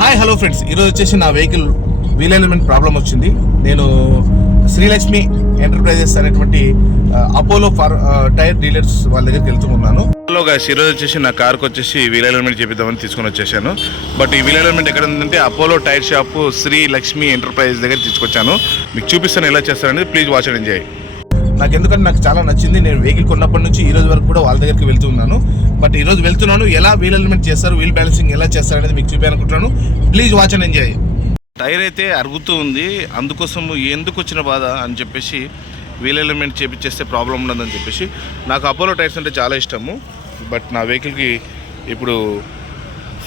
Hi hello friends, ఈరోజు వచ్చేసి నా వెహికల్ వీల్ ఎలిమెంట్ ప్రాబ్లం వచ్చింది. నేను శ్రీలక్ష్మి ఎంటర్ప్రైజెస్ అనేటువంటి అపోలో టైర్ డీలర్స్ వాళ్ళ దగ్గరికి వెళ్తూ ఉన్నాను. హలో గాయ్స్, ఈరోజు వచ్చేసి నా కార్కి వచ్చేసి వీల్ ఎలిమెంట్ చేపిద్దామని తీసుకొని వచ్చేసాను. బట్ ఈ వీల్ ఎలిమెంట్ ఎక్కడ ఉందంటే Apollo tyre shop Srilakshmi enterprises దగ్గర తీసుకొచ్చాను. మీకు చూపిస్తాను ఎలా చేస్తారనేది. Please watch and enjoy. నాకు చాలా నచ్చింది. నేను వెహికల్ కొన్నప్పటి నుంచి ఈ రోజు వరకు కూడా వాళ్ళ దగ్గరికి వెళ్తున్నాను. బట్ ఈ రోజు వెళ్తున్నాను, ఎలా వీల్ ఎలిమెంట్ చేస్తారు, వీల్ బ్యాలెన్సింగ్ ఎలా చేస్తారు అనేది మీకు చూపించాలనుకుంటున్నాను. Please watch and enjoy. Tyre అయితే అరుగుతూ ఉంది, అందుకోసం ఎందుకు వచ్చిన బాధ అని చెప్పేసి వీల్ ఎలిమెంట్ చేపించేస్తే ప్రాబ్లం ఉండదని చెప్పేసి. నాకు అపోలో టైర్స్ అంటే చాలా ఇష్టము. బట్ నా వెహికల్కి ఇప్పుడు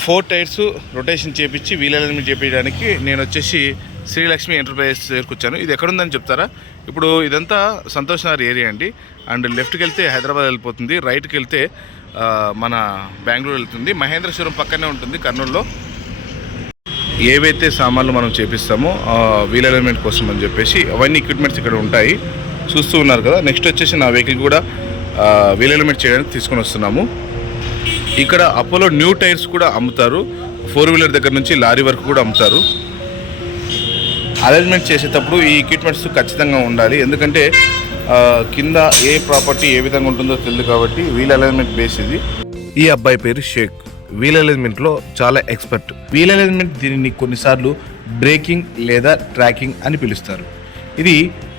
4 టైర్స్ రొటేషన్ చేపించి వీల్ ఎలిమెంట్ చేపించడానికి నేను వచ్చేసి శ్రీలక్ష్మి ఎంటర్ప్రైజెస్ దగ్గరికి వచ్చాను. ఇది ఎక్కడుందని చెప్తారా? ఇప్పుడు ఇదంతా సంతోష్ నగర్ ఏరియా అండి. అండ్ లెఫ్ట్కి వెళ్తే హైదరాబాద్ వెళ్ళిపోతుంది, రైట్కి వెళ్తే మన బెంగళూరు వెళ్తుంది. మహేంద్రపురం పక్కనే ఉంటుంది కర్నూలులో. ఏవైతే సామాన్లు మనం చేపిస్తామో వీల్ ఎలిమెంట్ కోసం అని చెప్పేసి అవన్నీ ఎక్విప్మెంట్స్ ఇక్కడ ఉంటాయి, చూస్తూ ఉన్నారు కదా. నెక్స్ట్ వచ్చేసి నా వెహికల్ కూడా వీల్ ఎలిమెంట్ చేయడానికి తీసుకొని వస్తున్నాము. ఇక్కడ అపోలో న్యూ టైర్స్ కూడా అమ్ముతారు, 4 వీలర్ దగ్గర నుంచి లారీ వరకు కూడా అమ్ముతారు. అరేంజ్మెంట్ చేసేటప్పుడు ఈ ఎక్విప్మెంట్స్ ఖచ్చితంగా ఉండాలి, ఎందుకంటే కింద ఏ ప్రాపర్టీ ఏ విధంగా ఉంటుందో తెలియదు కాబట్టి వీల్ అలైన్మెంట్ బేస్ ఇది. ఈ అబ్బాయి పేరు షేక్, వీల్ అలైన్మెంట్లో చాలా ఎక్స్పర్ట్. వీల్ అలైన్మెంట్ దీనిని కొన్నిసార్లు బ్రేకింగ్ లేదా ట్రాకింగ్ అని పిలుస్తారు. ఇది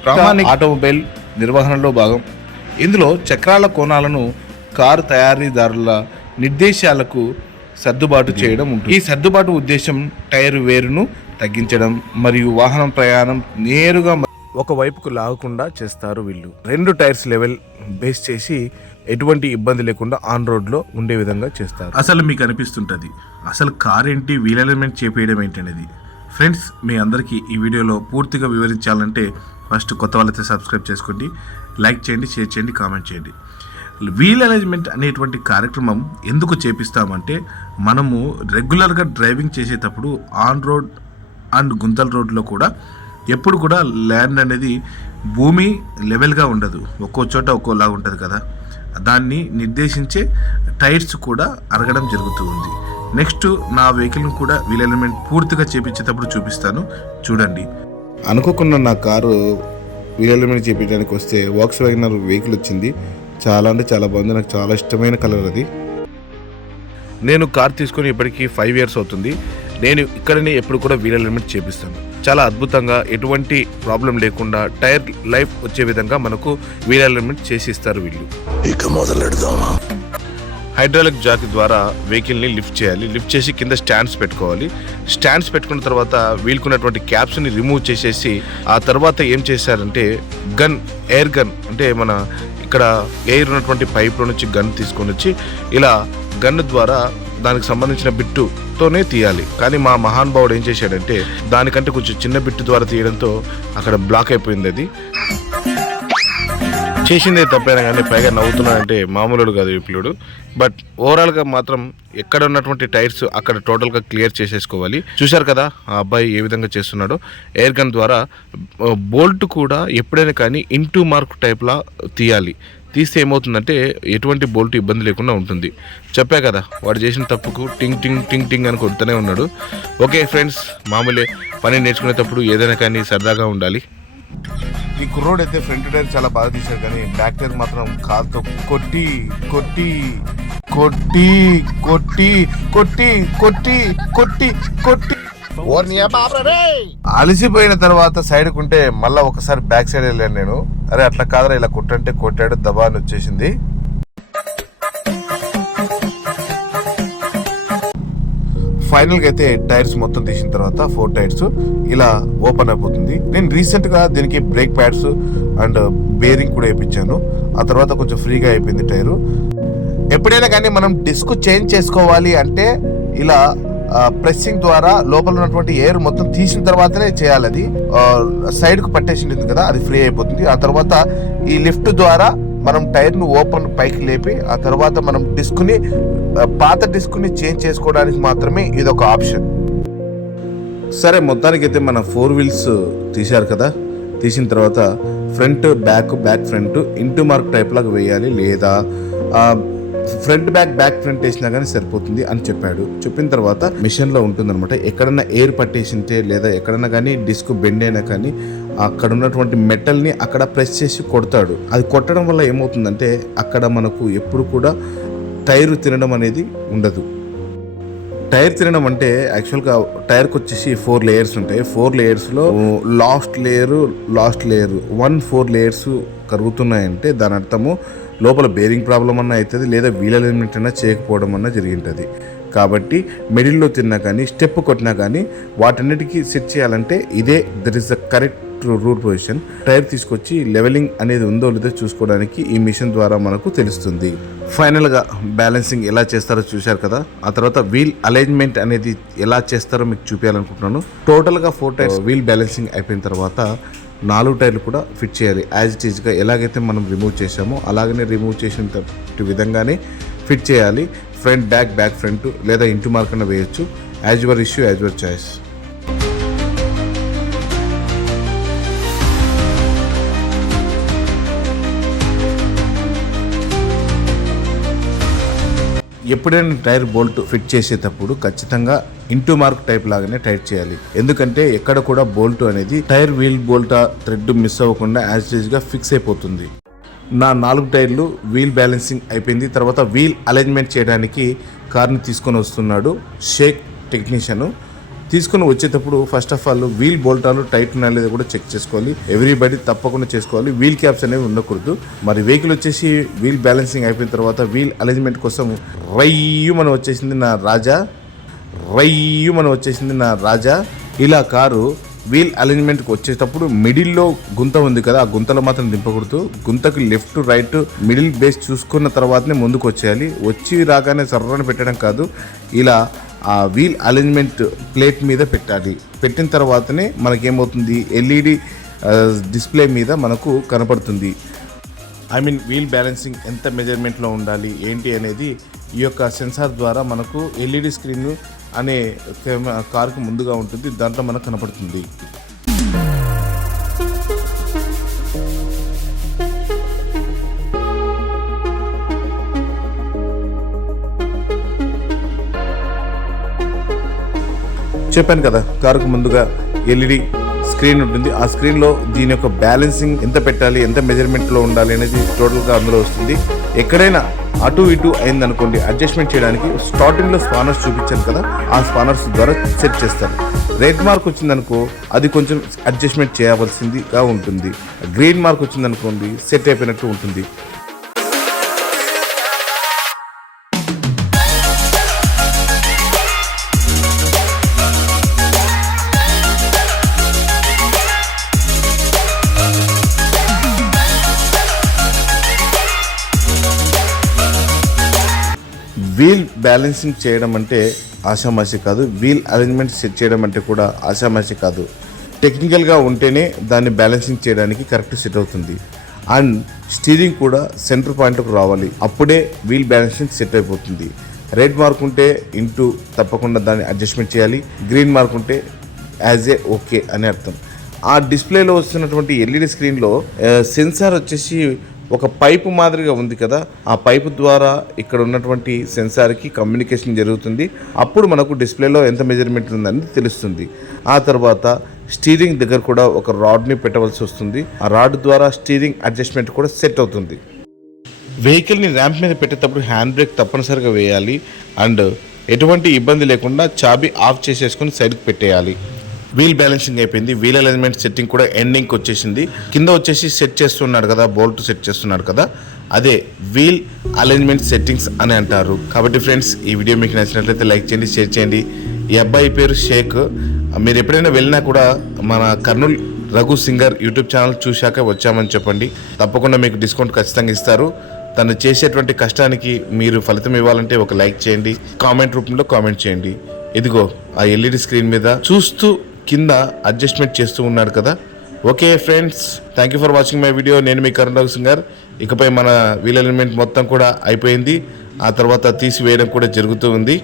ప్రామాణిక ఆటోమొబైల్ నిర్వహణలో భాగం. ఇందులో చక్రాల కోణాలను కారు తయారీదారుల నిర్దేశాలకు సర్దుబాటు చేయడం ఉంటుంది. ఈ సర్దుబాటు ఉద్దేశం టైర్ వేరును తగ్గించడం మరియు వాహనం ప్రయాణం నేరుగా ఒక వైపుకు లాగకుండా చేస్తారు. వీళ్ళు 2 టైర్స్ లెవెల్ బేస్ చేసి ఎటువంటి ఇబ్బంది లేకుండా ఆన్ రోడ్లో ఉండే విధంగా చేస్తారు. అసలు మీకు అనిపిస్తుంటుంది, అసలు కార్ ఏంటి, వీల్ ఎలిమెంట్ చేపేయడం ఏంటి అనేది. ఫ్రెండ్స్, మీ అందరికీ ఈ వీడియోలో పూర్తిగా వివరించాలంటే ఫస్ట్ కొత్త వాళ్ళైతే సబ్స్క్రైబ్ చేసుకోండి, లైక్ చేయండి, షేర్ చేయండి, కామెంట్ చేయండి. వీల్ అరేంజ్మెంట్ అనేటువంటి కార్యక్రమం ఎందుకు చేపిస్తామంటే, మనము రెగ్యులర్గా డ్రైవింగ్ చేసేటప్పుడు ఆన్ రోడ్ అండ్ గుంతల రోడ్లో కూడా ఎప్పుడు కూడా ల్యాండ్ అనేది భూమి లెవెల్గా ఉండదు, ఒక్కో చోట ఒక్కోలాగా ఉంటుంది కదా. దాన్ని నిర్దేశించే టైర్స్ కూడా అరగడం జరుగుతూ ఉంది. నెక్స్ట్ నా వెహికల్ని కూడా వీల్ ఎలిమెంట్ పూర్తిగా చేపించేటప్పుడు చూపిస్తాను, చూడండి. అనుకోకుండా నా కారు వీల్ ఎలిమెంట్ చేపించడానికి వస్తే వాక్స్‌వ్యాగనర్ వెహికల్ వచ్చింది. చాలా అంటే చాలా బాగుంది, నాకు చాలా ఇష్టమైన కలర్ అది. నేను కార్ తీసుకొని ఇప్పటికీ 5 ఇయర్స్ అవుతుంది. నేను ఇక్కడనే ఎప్పుడు కూడా వీల్ ఎలిమెంట్ చేపిస్తాను. చాలా అద్భుతంగా, ఎటువంటి ప్రాబ్లం లేకుండా టైర్ లైఫ్ వచ్చే విధంగా మనకు వీల్ ఎలిమెంట్ చేసి ఇస్తారు వీళ్ళు. ఇక మొదలెడదామా. హైడ్రాలిక్ జాక్ ద్వారా వెహికల్ని లిఫ్ట్ చేయాలి. లిఫ్ట్ చేసి కింద స్టాండ్స్ పెట్టుకోవాలి. స్టాండ్స్ పెట్టుకున్న తర్వాత వీల్కున్నటువంటి క్యాప్స్ని రిమూవ్ చేసేసి ఆ తర్వాత ఏం చేశారంటే ఎయిర్ గన్ అంటే మన ఇక్కడ ఎయిర్ ఉన్నటువంటి పైప్లో నుంచి గన్ తీసుకొని వచ్చి ఇలా గన్ ద్వారా దానికి సంబంధించిన బిట్టుతోనే తీయాలి. కానీ మా మహానుభావుడు ఏం చేశాడంటే దానికంటే కొంచెం చిన్న బిట్టు ద్వారా తీయడంతో అక్కడ బ్లాక్ అయిపోయింది. అది చేసిందే తప్పైనా కానీ పైగా నవ్వుతున్నాడంటే మామూలుడు కాదు ఈ పిల్లుడు. బట్ ఓవరాల్గా మాత్రం ఎక్కడ ఉన్నటువంటి టైర్స్ అక్కడ టోటల్గా క్లియర్ చేసేసుకోవాలి. చూశారు కదా ఆ అబ్బాయి ఏ విధంగా చేస్తున్నాడో. ఎయిర్ గన్ ద్వారా బోల్ట్ కూడా ఎప్పుడైనా కానీ ఇంటూ మార్క్ టైప్లా తీయాలి. తీస్తే ఏమవుతుందంటే ఎటువంటి బోల్ట్ ఇబ్బంది లేకుండా ఉంటుంది. చెప్పా కదా, వాడు చేసిన తప్పుకు టింగ్ టింగ్ టింగ్ టింగ్ అని కొడుతూనే ఉన్నాడు. ఓకే ఫ్రెండ్స్, మామూలే, పని నేర్చుకునేటప్పుడు ఏదైనా కానీ సరదాగా ఉండాలి. ఈ కుర్రోడ్ అయితే ఫ్రంట్ టైర్ చాలా బాగా తీశాడు, కానీ బ్యాక్ టైర్ మాత్రం కాలుతో కొట్టి కొట్టి కొట్టి కొట్టి కొట్టి కొట్టి కొట్టి కొట్టి అలసిపోయిన తర్వాత సైడ్ కుంటే మళ్ళీ ఒకసారి బ్యాక్ సైడ్ వెళ్ళాను నేను. అరే అట్లా కాదరా, ఇలా కొట్టంటే కొట్టాడు, దబా అని వచ్చేసింది. ఫైనల్గా అయితే టైర్స్ మొత్తం తీసిన తర్వాత 4 టైర్స్ ఇలా ఓపెన్ అయిపోతుంది. నేను రీసెంట్గా దీనికి బ్రేక్ ప్యాడ్స్ అండ్ బేరింగ్ కూడా వేయించాను. ఆ తర్వాత కొంచెం ఫ్రీగా అయిపోయింది టైరు. ఎప్పుడైనా కానీ మనం డిస్క్ చేంజ్ చేసుకోవాలి అంటే ఇలా ప్రెస్సింగ్ ద్వారా లోపల ఉన్నటువంటి ఎయిర్ మొత్తం తీసిన తర్వాతనే చేయాలి. అది సైడ్కు పట్టేసి ఉంటుంది కదా, అది ఫ్రీ అయిపోతుంది. ఆ తర్వాత ఈ లిఫ్ట్ ద్వారా మనం టైర్ను ఓపెన్ పైకి లేపి ఆ తర్వాత మనం పాత డిస్క్ని చేంజ్ చేసుకోవడానికి మాత్రమే ఇది ఒక ఆప్షన్. సరే, మొత్తానికి అయితే మన 4 వీల్స్ తీశారు కదా. తీసిన తర్వాత front back front into mark type లాగా వేయాలి, లేదా ఫ్రంట్ బ్యాక్ ఫ్రంట్ వేసినా కానీ సరిపోతుంది అని చెప్పాడు. చెప్పిన తర్వాత మిషన్ లో ఉంటుందన్నమాట. ఎక్కడన్నా ఎయిర్ పట్టేసింటే లేదా ఎక్కడన్నా కానీ డిస్క్ బెండ్ అయినా కానీ అక్కడ ఉన్నటువంటి మెటల్ని అక్కడ ప్రెస్ చేసి కొడతాడు. అది కొట్టడం వల్ల ఏమవుతుందంటే అక్కడ మనకు ఎప్పుడు కూడా టైర్ తినడం అనేది ఉండదు. టైర్ తినడం అంటే యాక్చువల్గా టైర్కి వచ్చేసి 4 లేయర్స్ ఉంటాయి. 4 లేయర్స్లో లాస్ట్ లేయర్ 4 లేయర్స్ కరుగుతున్నాయంటే దాని అర్థము లోపల బేరింగ్ ప్రాబ్లం అన్నా అవుతుంది, లేదా వీల్ అలైన్మెంట్ అన్నా చేయకపోవడం అన్నా జరిగింటుంది. కాబట్టి మిడిల్లో తిన్నా కానీ స్టెప్ కొట్టినా కానీ వాటన్నిటికీ సెట్ చేయాలంటే ఇదే that is the correct route position. Tyre తీసుకొచ్చి లెవెలింగ్ అనేది ఉందో లేదో చూసుకోవడానికి ఈ మిషన్ ద్వారా మనకు తెలుస్తుంది. ఫైనల్గా బ్యాలెన్సింగ్ ఎలా చేస్తారో చూశారు కదా. ఆ తర్వాత వీల్ అలైన్మెంట్ అనేది ఎలా చేస్తారో మీకు చూపించాలనుకుంటున్నాను. టోటల్గా 4 టైర్స్ వీల్ బ్యాలెన్సింగ్ అయిపోయిన తర్వాత 4 టైర్లు కూడా ఫిట్ చేయాలి. యాజ్ ఇట్ ఈజ్గా ఎలాగైతే మనం రిమూవ్ చేసామో అలాగనే రిమూవ్ చేసిన విధంగానే ఫిట్ చేయాలి. ఫ్రంట్ బ్యాక్ ఫ్రంట్ లేదా ఇంటూ మార్క్ అన్న వేయొచ్చు. As your issue, as your choice. ఎప్పుడైనా టైర్ బోల్ట్ ఫిట్ చేసేటప్పుడు ఖచ్చితంగా ఇంటూ మార్క్ టైప్ లాగానే టైట్ చేయాలి. ఎందుకంటే ఎక్కడ కూడా బోల్ట్ అనేది tyre wheel bolt thread miss అవ్వకుండా యాజ్ గా ఫిక్స్ అయిపోతుంది. నా 4 టైర్లు వీల్ బ్యాలెన్సింగ్ అయిపోయింది. తర్వాత వీల్ అలైన్మెంట్ చేయడానికి కార్ని తీసుకొని వస్తున్నాడు షేక్ టెక్నీషియన్. తీసుకుని వచ్చేటప్పుడు ఫస్ట్ ఆఫ్ ఆల్ వీల్ బోల్టాలు టైట్ ఉన్నా లేదా కూడా చెక్ చేసుకోవాలి. ఎవ్రీబడి తప్పకుండా చేసుకోవాలి. వీల్ క్యాప్స్ అనేవి ఉండకూడదు. మరి వెహికల్ వచ్చేసి వీల్ బ్యాలెన్సింగ్ అయిపోయిన తర్వాత వీల్ అలైన్మెంట్ కోసం రయ్యమని వచ్చేసింది నా రాజా. ఇలా కారు వీల్ అలైన్మెంట్కి వచ్చేటప్పుడు మిడిల్లో గుంత ఉంది కదా, ఆ గుంతలో మాత్రం దింపకూడదు. గుంతకి లెఫ్ట్ రైట్ మిడిల్ బేస్ చూసుకున్న తర్వాతనే ముందుకు వచ్చేయాలి. వచ్చి రాగానే సర్రని పెట్టడం కాదు, ఇలా ఆ వీల్ అలైన్మెంట్ ప్లేట్ మీద పెట్టాలి. పెట్టిన తర్వాతనే మనకేమవుతుంది, ఎల్ఈడి డిస్ప్లే మీద మనకు కనపడుతుంది. వీల్ బ్యాలెన్సింగ్ ఎంత మెజర్మెంట్లో ఉండాలి ఏంటి అనేది ఈ యొక్క సెన్సార్ ద్వారా మనకు ఎల్ఈడి స్క్రీన్ అనే కార్కు ముందుగా ఉంటుంది, దాంట్లో మనకు కనపడుతుంది. చెప్పాను కదా, కారుకు ముందుగా ఎల్ఈడి స్క్రీన్ ఉంటుంది. ఆ స్క్రీన్లో దీని యొక్క బ్యాలెన్సింగ్ ఎంత పెట్టాలి, ఎంత మెజర్మెంట్లో ఉండాలి అనేది టోటల్గా అందులో వస్తుంది. ఎక్కడైనా అటు ఇటు అయిందనుకోండి, అడ్జస్ట్మెంట్ చేయడానికి స్టార్టింగ్లో స్పానర్స్ చూపించాను కదా, ఆ స్పానర్స్ ద్వారా సెట్ చేస్తారు. రెడ్ మార్క్ వచ్చిందనుకో అది కొంచెం అడ్జస్ట్మెంట్ చేయవలసిందిగా ఉంటుంది. గ్రీన్ మార్క్ వచ్చిందనుకోండి సెట్ అయిపోయినట్టు ఉంటుంది. వీల్ బ్యాలెన్సింగ్ చేయడం అంటే ఆషామాషి కాదు, వీల్ అరేంజ్మెంట్ సెట్ చేయడం అంటే కూడా ఆషామాషి కాదు. టెక్నికల్గా ఉంటేనే దాన్ని బ్యాలెన్సింగ్ చేయడానికి కరెక్ట్ సెట్ అవుతుంది. అండ్ స్టీరింగ్ కూడా సెంటర్ పాయింట్కు రావాలి, అప్పుడే వీల్ బ్యాలెన్సింగ్ సెట్ అయిపోతుంది. రెడ్ మార్క్ ఉంటే ఇంటూ తప్పకుండా దాన్ని అడ్జస్ట్మెంట్ చేయాలి, గ్రీన్ మార్క్ ఉంటే యాజ్ ఏ ఓకే అని అర్థం. ఆ డిస్ప్లేలో వస్తున్నటువంటి ఎల్ఈడి స్క్రీన్లో సెన్సార్ వచ్చేసి ఒక పైపు మాదిరిగా ఉంది కదా, ఆ పైపు ద్వారా ఇక్కడ ఉన్నటువంటి సెన్సార్కి కమ్యూనికేషన్ జరుగుతుంది. అప్పుడు మనకు డిస్ప్లేలో ఎంత మెజర్మెంట్ ఉందని తెలుస్తుంది. ఆ తర్వాత స్టీరింగ్ దగ్గర కూడా ఒక రాడ్ని పెట్టవలసి వస్తుంది. ఆ రాడ్ ద్వారా స్టీరింగ్ అడ్జస్ట్మెంట్ కూడా సెట్ అవుతుంది. వెహికల్ని ర్యాంప్ మీద పెట్టేటప్పుడు హ్యాండ్ బ్రేక్ తప్పనిసరిగా వేయాలి. అండ్ ఎటువంటి ఇబ్బంది లేకుండా చాబీ ఆఫ్ చేసేసుకుని సైడ్కి పెట్టేయాలి. వీల్ బ్యాలెన్సింగ్ అయిపోయింది. వీల్ అలైన్మెంట్ సెట్టింగ్ కూడా ఎండింగ్కి వచ్చేసింది. కింద వచ్చేసి సెట్ చేస్తున్నాడు కదా, బోల్ట్ సెట్ చేస్తున్నాడు కదా, అదే వీల్ అలైన్మెంట్ సెట్టింగ్స్ అని అంటారు. కాబట్టి ఫ్రెండ్స్, ఈ వీడియో మీకు నచ్చినట్లయితే లైక్ చేయండి, షేర్ చేయండి. ఈ అబ్బాయి పేరు షేక్. మీరు ఎప్పుడైనా వెళ్ళినా కూడా మన Kurnool Raghu singer YouTube channel చూశాక వచ్చామని చెప్పండి, తప్పకుండా మీకు డిస్కౌంట్ ఖచ్చితంగా ఇస్తారు. తను చేసేటువంటి కష్టానికి మీరు ఫలితం ఇవ్వాలంటే ఒక లైక్ చేయండి, కామెంట్ రూపంలో కామెంట్ చేయండి. ఇదిగో ఆ ఎల్ఈడి స్క్రీన్ మీద చూస్తూ కింద అడ్జస్ట్మెంట్ చేస్తూ ఉన్నాడు కదా. Okay friends, thank you for watching my video. నేను మీ కర్నూలు సింగర్. ఇకపై మన వీల్ అలైన్మెంట్ మొత్తం కూడా అయిపోయింది. ఆ తర్వాత తీసివేయడం కూడా జరుగుతూ ఉంది.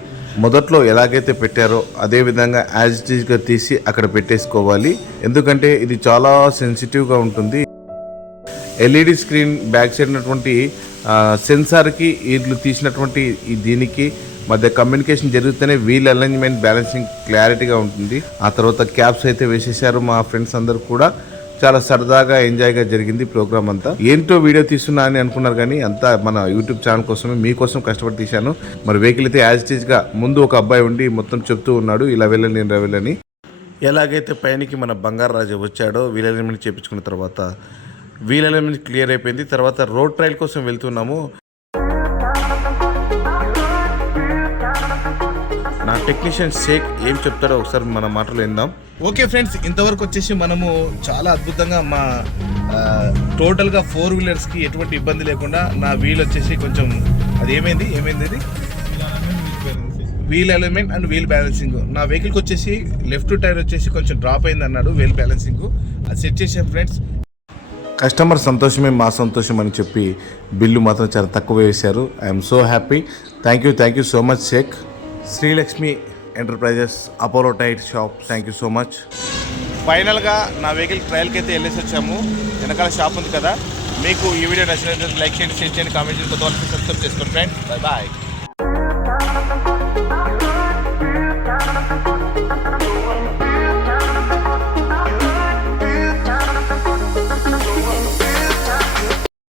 మొదట్లో ఎలాగైతే పెట్టారో అదే విధంగా యాజ్ ఇట్ ఈజ్గా తీసి అక్కడ పెట్టేసుకోవాలి, ఎందుకంటే ఇది చాలా సెన్సిటివ్గా ఉంటుంది. ఎల్ఈడి స్క్రీన్ బ్యాక్ సైడ్ ఉన్నటువంటి సెన్సార్కి వీళ్ళు తీసినటువంటి దీనికి మధ్య కమ్యూనికేషన్ జరిగితేనే వీల్ అలైన్మెంట్ బ్యాలెన్సింగ్ క్లారిటీగా ఉంటుంది. ఆ తర్వాత క్యాప్స్ అయితే వేసేసారు. మా ఫ్రెండ్స్ అందరూ కూడా చాలా సరదాగా ఎంజాయ్గా జరిగింది ప్రోగ్రామ్ అంతా. ఏంటో వీడియో తీస్తున్నా అని అనుకున్నారు కానీ అంతా మన యూట్యూబ్ ఛానల్ కోసమే మీకోసం కష్టపడి తీశాను. మరి వెహికల్ అయితే యాజ్ ఇట్ ఈస్గా ముందు ఒక అబ్బాయి ఉండి మొత్తం చెప్తూ ఉన్నాడు, ఇలా వెళ్ళని ఇలా వెళ్ళని. ఎలాగైతే పైనకి మన బంగారు రాజు వచ్చాడో వీల్ అలైన్మెంట్ చేయించుకున్న తర్వాత వీల్ అలైన్మెంట్ క్లియర్ అయిపోయింది. తర్వాత రోడ్ ట్రయల్ కోసం వెళ్తున్నాము. నా టెక్నీషియన్ షేక్ ఏం చెప్తాడో ఒకసారి మన మాటలు విందాం. ఓకే ఫ్రెండ్స్, ఇంతవరకు వచ్చేసి మనము చాలా అద్భుతంగా మా టోటల్గా 4 వీలర్స్కి ఎటువంటి ఇబ్బంది లేకుండా నా వీల్ వచ్చేసి కొంచెం అది ఏమైంది ఇది wheel alignment and wheel balancing. నా వెహికల్కి వచ్చేసి లెఫ్ట్ టైర్ వచ్చేసి కొంచెం డ్రాప్ అయింది అన్నాడు వీల్ బ్యాలెన్సింగ్. అది సెట్ చేసాం ఫ్రెండ్స్. కస్టమర్ సంతోషమే మా సంతోషం అని చెప్పి బిల్లు మాత్రం చాలా తక్కువ వేశారు. I'm so happy. Thank you so much Shaik. Srilakshmi enterprises, Apollo tyre shop, thank you so much. ఫైనల్గా నా వెహికల్ ట్రయల్కి అయితే వెళ్ళేసి వచ్చాము. వెనకాల షాప్ ఉంది కదా. మీకు ఈ వీడియో నచ్చినట్లయితే లైక్ చేయండి, షేర్ చేయండి, కామెంట్ చేయండి, కొత్త వాళ్ళకి సబ్స్క్రైబ్ చేసుకోండి ఫ్రెండ్స్. Bye bye.